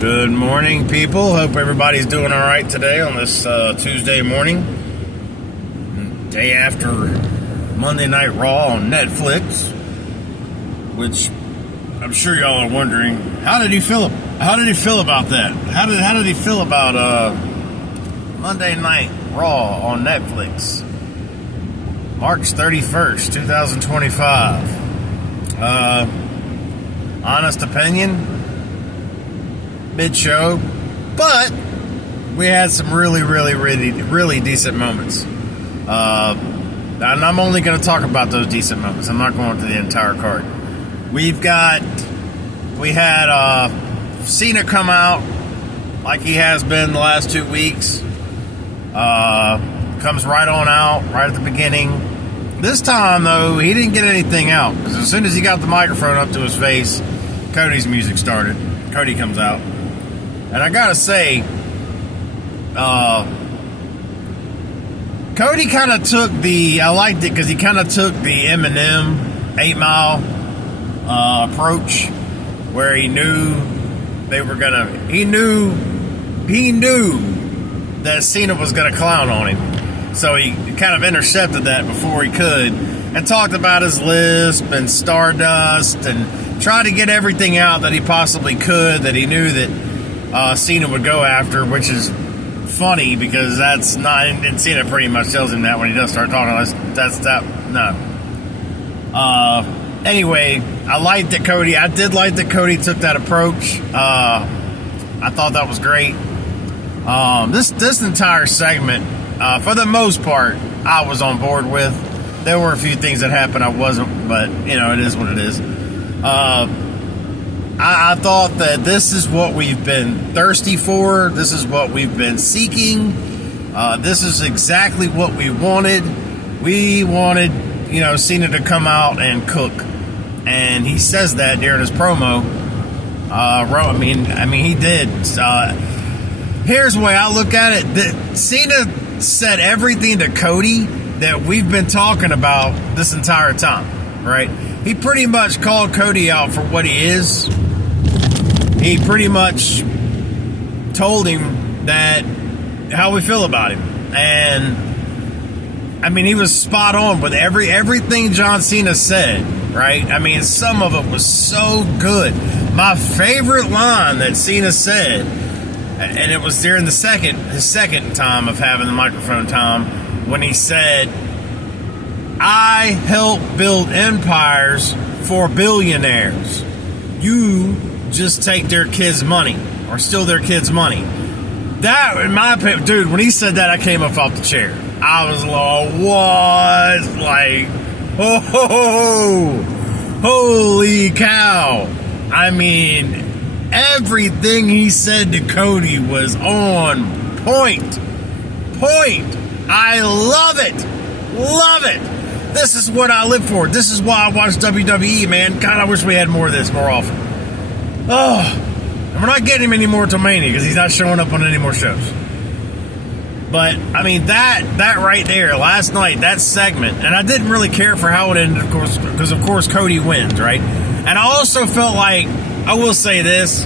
Good morning, people. Hope everybody's doing all right today on this Tuesday morning, day after Monday Night Raw on Netflix. Which I'm sure y'all are wondering, how did he feel about that? How did he feel about Monday Night Raw on Netflix, March 31st, 2025? Honest opinion. Mid show, but we had some really decent moments. And I'm only going to talk about those decent moments. I'm not going to the entire card. We had Cena come out like he has been the last 2 weeks. Comes right on out, right at the beginning. This time, though, he didn't get anything out, because as soon as he got the microphone up to his face, Cody's music started. Cody comes out. And I gotta say, Cody kind of took I liked it because he kind of took the Eminem 8 Mile approach, where he knew he knew that Cena was gonna clown on him. So he kind of intercepted that before he could and talked about his lisp and Stardust and tried to get everything out that he possibly could that he knew that Cena would go after, which is funny because that's not, and Cena pretty much tells him that when he does start talking. No. Anyway, I did like that Cody took that approach. I thought that was great. This entire segment, for the most part, I was on board with. There were a few things that happened I wasn't, but it is what it is. I thought that this is what we've been thirsty for. This is what we've been seeking. This is exactly what we wanted. We wanted, Cena to come out and cook. And he says that during his promo. I mean, he did. Here's the way I look at it. Cena said everything to Cody that we've been talking about this entire time, right? He pretty much called Cody out for what he is. He pretty much told him that how we feel about him. And I mean, he was spot on with everything John Cena said, right? I mean, some of it was so good. My favorite line that Cena said, and it was during his second time of having the microphone time, when he said, "I help build empires for billionaires. You just take their kids' money or steal their kids' money." That, in my opinion, dude, when he said that, I came up off the chair. I was like, what? Like, oh, holy cow. I mean, everything he said to Cody was on point. I love it. This is what I live for. This is why I watch WWE, man. God, I wish we had more of this more often. Oh, and we're not getting him anymore till Mania because he's not showing up on any more shows. But, I mean, that right there, last night, that segment, and I didn't really care for how it ended, of course, because, of course, Cody wins, right? And I also felt like, I will say this,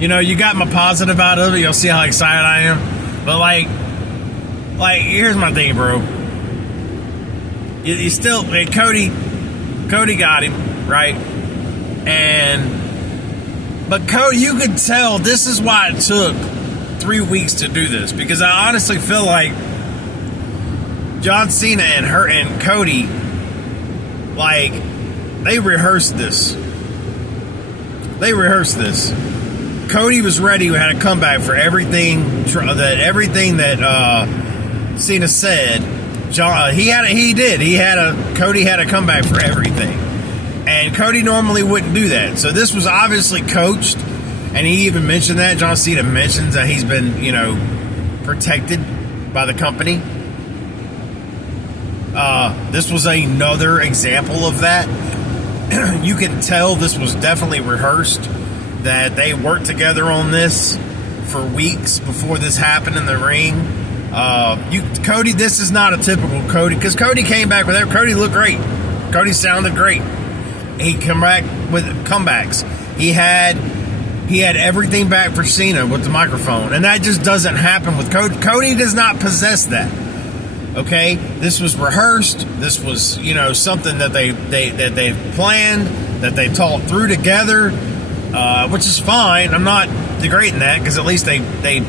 you got my positive out of it, you'll see how excited I am, but, like, here's my thing, bro. You still, Cody got him, right? But Cody, you could tell this is why it took 3 weeks to do this, because I honestly feel like John Cena and Cody, like, they rehearsed this. Cody was ready. We had a comeback for everything that Cena said. Cody had a comeback for everything. And Cody normally wouldn't do that. So this was obviously coached. And he even mentioned that. John Cena mentions that he's been, protected by the company. This was another example of that. You can tell this was definitely rehearsed. That they worked together on this for weeks before this happened in the ring. Cody, this is not a typical Cody. Because Cody came back with that. Cody looked great. Cody sounded great. He come back with comebacks. He had He had everything back for Cena with the microphone, and that just doesn't happen with Cody. Cody does not possess that. Okay, this was rehearsed. This was, something that they planned, that they talked through together, which is fine. I'm not degrading that, because at least they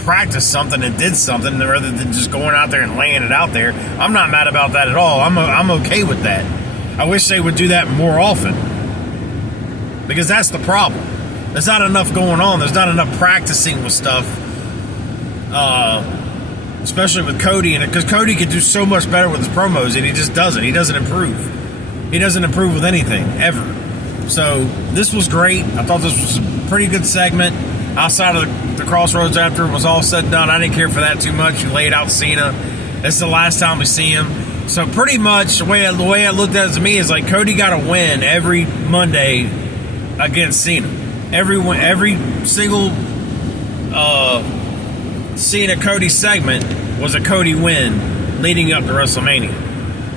practiced something and did something rather than just going out there and laying it out there. I'm not mad about that at all. I'm okay with that. I wish they would do that more often, because that's the problem. There's not enough going on. There's not enough practicing with stuff, especially with Cody. And because Cody could do so much better with his promos, and he just doesn't. He doesn't improve. He doesn't improve with anything, ever. So this was great. I thought this was a pretty good segment. Outside of the Crossroads after it was all said and done, I didn't care for that too much. You laid out Cena. It's the last time we see him. So pretty much the way I looked at it to me is like Cody got a win every Monday against Cena. Every single Cena Cody segment was a Cody win leading up to WrestleMania.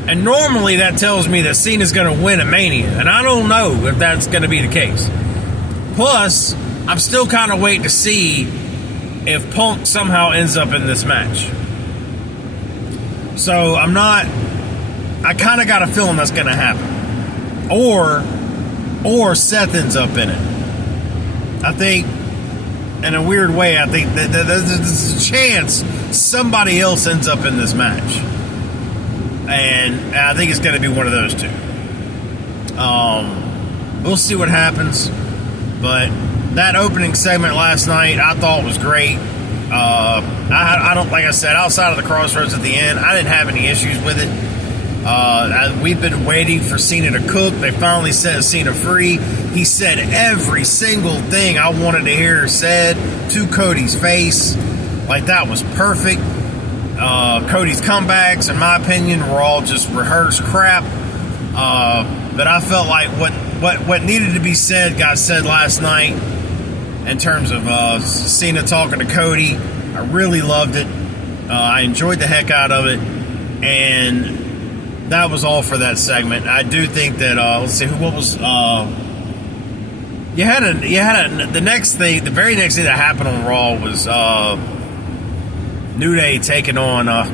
And normally that tells me that Cena's going to win at Mania, and I don't know if that's going to be the case. Plus, I'm still kind of waiting to see if Punk somehow ends up in this match. So I kind of got a feeling that's going to happen. Or Seth ends up in it. I think, in a weird way, I think that there's a chance somebody else ends up in this match. And I think it's going to be one of those two. We'll see what happens. But that opening segment last night, I thought was great. I don't, like I said, outside of the Crossroads at the end, I didn't have any issues with it. We've been waiting for Cena to cook. They finally set Cena free. He said every single thing I wanted to hear said to Cody's face. Like, that was perfect. Cody's comebacks, in my opinion, were all just rehearsed crap. But I felt like what needed to be said got said last night in terms of Cena talking to Cody. I really loved it. I enjoyed the heck out of it. And that was all for that segment. I do think that, let's see, what was... the very next thing that happened on Raw was New Day taking on, I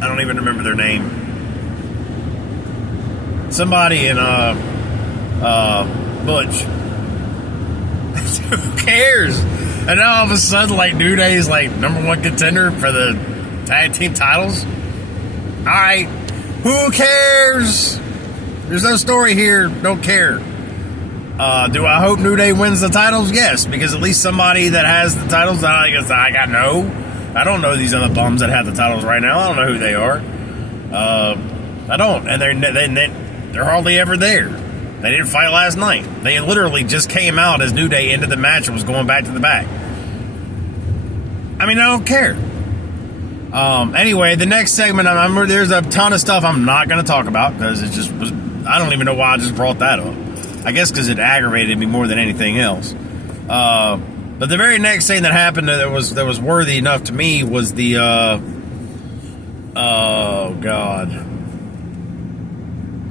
don't even remember their name. Somebody in Butch. Who cares? And now all of a sudden, like, New Day is like #1 contender for the tag team titles. All right, who cares? There's no story here. Don't care. Do I hope New Day wins the titles? Yes, because at least somebody that has the titles. I don't know these other bums that have the titles right now. I don't know who they are. I don't, and they're hardly ever there. They didn't fight last night. They literally just came out as New Day into the match and was going back to the back. I mean, I don't care. Anyway, the next segment, there's a ton of stuff I'm not going to talk about because it just was. I don't even know why I just brought that up. I guess because it aggravated me more than anything else. But the very next thing that happened that was worthy enough to me was the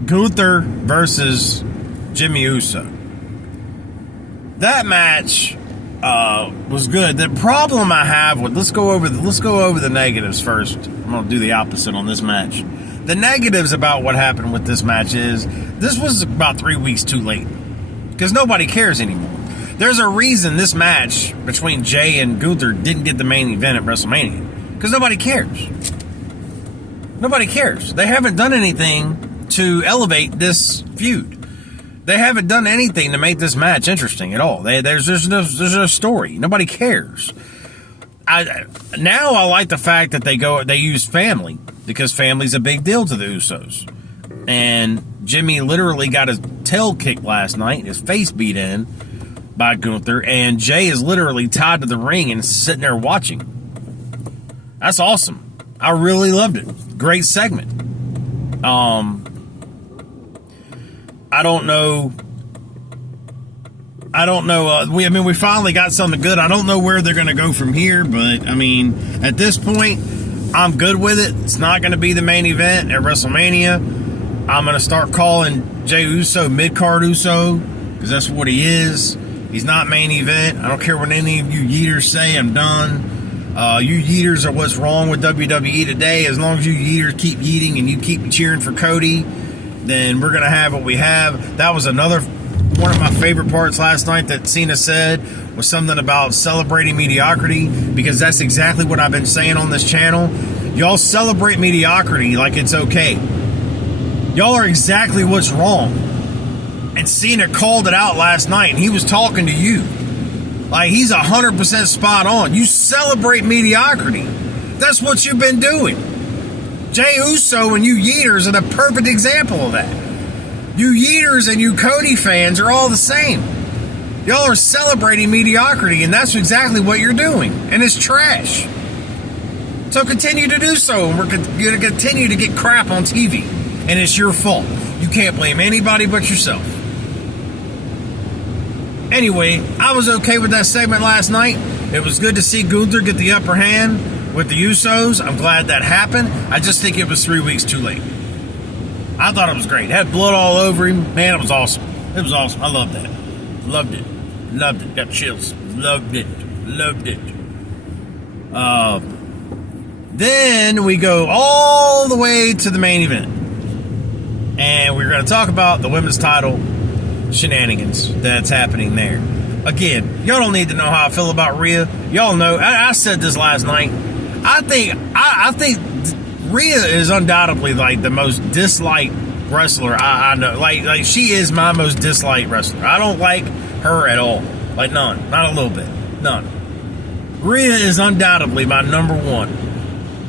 Gunther versus Jimmy Uso. That match was good. The problem I have with let's go over the negatives first. I'm going to do the opposite on this match. The negatives about what happened with this match is this was about 3 weeks too late because nobody cares anymore. There's a reason this match between Jay and Gunther didn't get the main event at WrestleMania because nobody cares. Nobody cares. They haven't done anything to elevate this feud. They haven't done anything to make this match interesting at all. There's no story. Nobody cares. I like the fact that they use family because family's a big deal to the Usos. And Jimmy literally got his tail kicked last night, his face beat in by Gunther, and Jay is literally tied to the ring and sitting there watching. That's awesome. I really loved it. Great segment. I don't know. We finally got something good. I don't know where they're going to go from here, but I mean, at this point, I'm good with it. It's not going to be the main event at WrestleMania. I'm going to start calling Jey Uso mid-card Uso because that's what he is. He's not main event. I don't care what any of you yeeters say. I'm done. You yeeters are what's wrong with WWE today. As long as you yeeters keep yeeting and you keep cheering for Cody, then we're going to have what we have. That was another one of my favorite parts last night that Cena said was something about celebrating mediocrity, because that's exactly what I've been saying on this channel. Y'all celebrate mediocrity like it's okay. Y'all are exactly what's wrong. And Cena called it out last night, and he was talking to you. Like, he's 100% spot on. You celebrate mediocrity. That's what you've been doing. Jey Uso and you yeeters are the perfect example of that. You yeeters and you Cody fans are all the same. Y'all are celebrating mediocrity, and that's exactly what you're doing. And it's trash. So continue to do so, and we're going to continue to get crap on TV. And it's your fault. You can't blame anybody but yourself. Anyway, I was okay with that segment last night. It was good to see Gunther get the upper hand with the Usos. I'm glad that happened. I just think it was 3 weeks too late. I thought it was great. It had blood all over him. Man, it was awesome. It was awesome. I loved that. Loved it. Loved it. Got chills. Loved it. Loved it. Then we go all the way to the main event. And we're going to talk about the women's title shenanigans that's happening there. Again, y'all don't need to know how I feel about Rhea. Y'all know. I said this last night. I think Rhea is undoubtedly like the most disliked wrestler I know. Like she is my most disliked wrestler. I don't like her at all. Like none. Not a little bit. None. Rhea is undoubtedly my number one.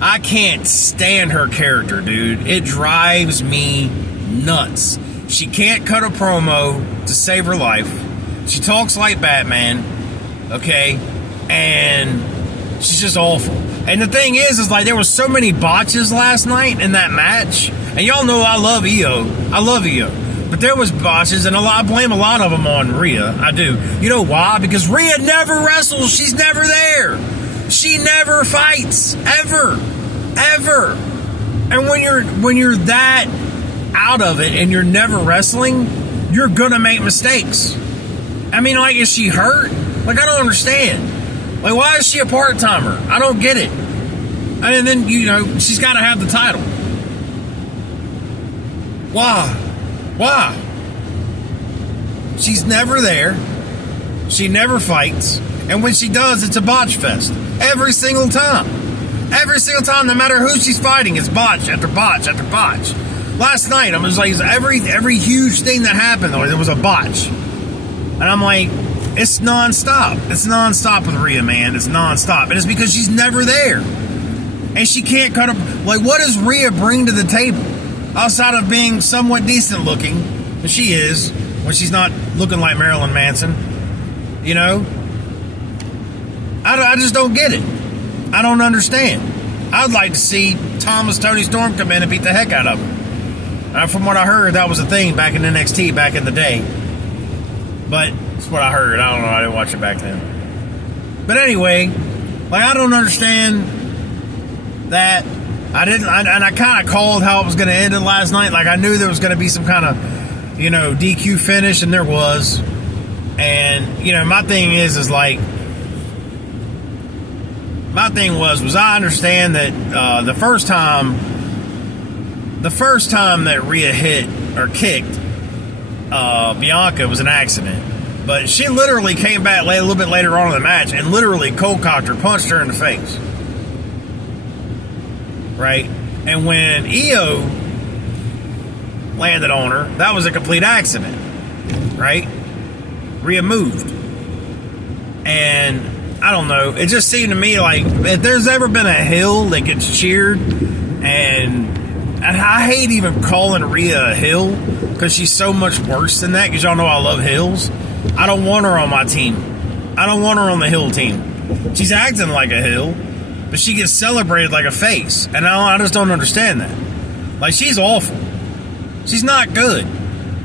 I can't stand her character, dude. It drives me nuts. She can't cut a promo to save her life. She talks like Batman, okay? And she's just awful. And the thing is like there was so many botches last night in that match. And y'all know I love Io. I love Io. But there was botches, and I blame a lot of them on Rhea. I do. You know why? Because Rhea never wrestles. She's never there. She never fights. Ever. Ever. And when you're that out of it and you're never wrestling, you're gonna make mistakes. I mean, like, is she hurt? Like, I don't understand. Like, why is she a part-timer? I don't get it. And then, you know, she's got to have the title. Why? She's never there. She never fights. And when she does, it's a botch fest. Every single time. Every single time, no matter who she's fighting, it's botch after botch after botch. Last night, I was like, every huge thing that happened, there was a botch. And I'm like, it's nonstop. It's nonstop with Rhea, man. It's nonstop. And it's because she's never there. And she can't cut up. Like, what does Rhea bring to the table? Outside of being somewhat decent looking, and she is, when she's not looking like Marilyn Manson. You know? I just don't get it. I don't understand. I'd like to see Toni Storm come in and beat the heck out of her. From what I heard, that was a thing back in NXT back in the day. But it's what I heard. I don't know. I didn't watch it back then. But anyway, like, I don't understand that. I kind of called how it was going to end it last night. Like, I knew there was going to be some kind of, you know, DQ finish, and there was. And, you know, my thing is like, my thing was I understand that the first time that Rhea hit or kicked Bianca was an accident. But she literally came back a little bit later on in the match and literally cold cocked her, punched her in the face. Right? And when Io landed on her, that was a complete accident. Right? Rhea moved. And I don't know. It just seemed to me like if there's ever been a heel that gets cheered, and I hate even calling Rhea a heel because she's so much worse than that, because y'all know I love heels. I don't want her on my team. I don't want her on the heel team. She's acting like a heel, but she gets celebrated like a face, and I just don't understand that. Like, she's awful. She's not good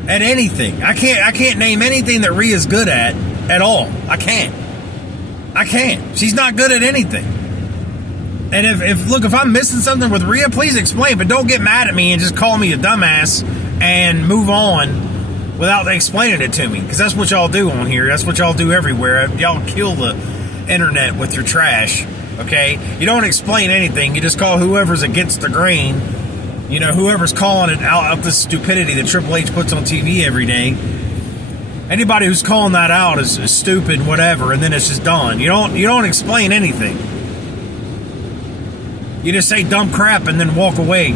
at anything. I can't name anything that Rhea's good at all. I can't. She's not good at anything. And if I'm missing something with Rhea, please explain, but don't get mad at me and just call me a dumbass and move on without explaining it to me, because that's what y'all do on here. That's what y'all do everywhere. Y'all kill the internet with your trash. Okay, you don't explain anything. You just call whoever's against the grain. You know, whoever's calling it out the stupidity that Triple H puts on TV every day. Anybody who's calling that out is stupid, whatever, and then it's just done. You don't explain anything. You just say dumb crap and then walk away.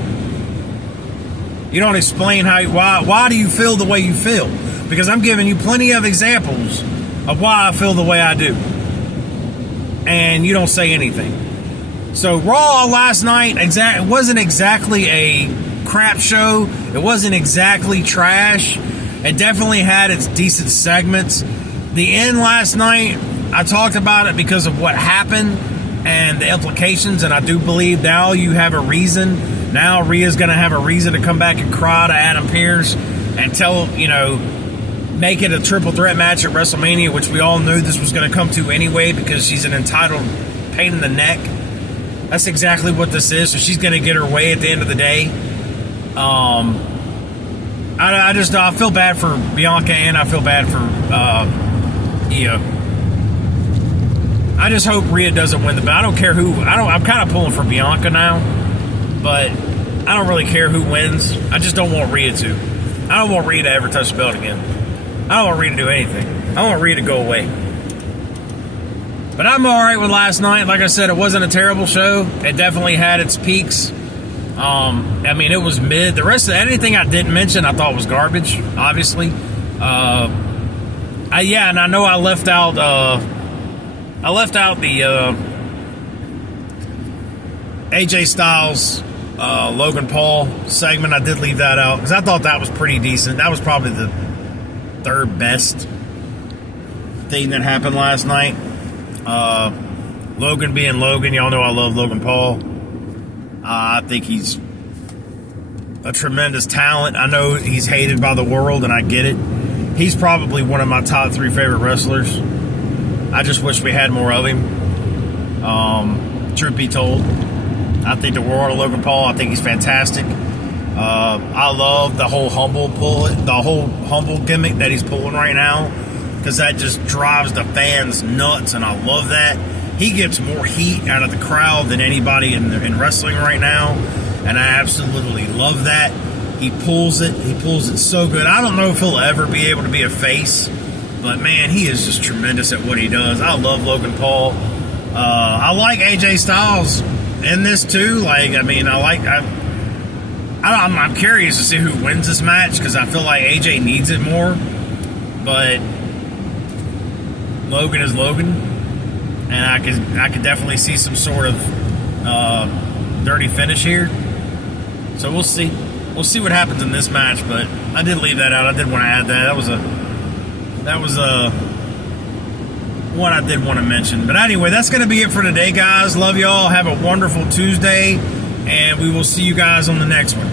You don't explain why do you feel the way you feel? Because I'm giving you plenty of examples of why I feel the way I do. And you don't say anything. So Raw last night wasn't exactly a crap show. It wasn't exactly trash. It definitely had its decent segments. The end last night, I talked about it because of what happened and the implications, and I do believe now you have a reason. Now Rhea's going to have a reason to come back and cry to Adam Pearce and make it a triple threat match at WrestleMania, which we all knew this was going to come to anyway because she's an entitled pain in the neck. That's exactly what this is. So she's going to get her way at the end of the day. I feel bad for Bianca and I feel bad for Io. I just hope Rhea doesn't win the belt. I don't care who. I'm kind of pulling for Bianca now, but I don't really care who wins. I just don't want Rhea to. I don't want Rhea to ever touch the belt again. I don't want Rhea to do anything. I want Rhea to go away. But I'm all right with last night. Like I said, it wasn't a terrible show. It definitely had its peaks. I mean, it was mid. The rest of anything I didn't mention, I thought was garbage. Obviously, and I know I left out the AJ Styles Logan Paul segment. I did leave that out because I thought that was pretty decent. That was probably the third best thing that happened last night. Logan being Logan, y'all know I love Logan Paul. I think he's a tremendous talent. I know he's hated by the world, and I get it. He's probably one of my top 3 favorite wrestlers. I just wish we had more of him. Truth be told, I think the world of Logan Paul. I think he's fantastic. I love the whole humble gimmick that he's pulling right now, because that just drives the fans nuts, and I love that. He gets more heat out of the crowd than anybody in wrestling right now, and I absolutely love that. He pulls it so good. I don't know if he'll ever be able to be a face, but man, he is just tremendous at what he does. I love Logan Paul. I like AJ Styles in this too. I'm curious to see who wins this match, because I feel like AJ needs it more, but Logan is Logan. And I could definitely see some sort of dirty finish here. So we'll see. We'll see what happens in this match. But I did leave that out. I did want to add that. That was one I did want to mention. But anyway, that's going to be it for today, guys. Love y'all. Have a wonderful Tuesday, and we will see you guys on the next one.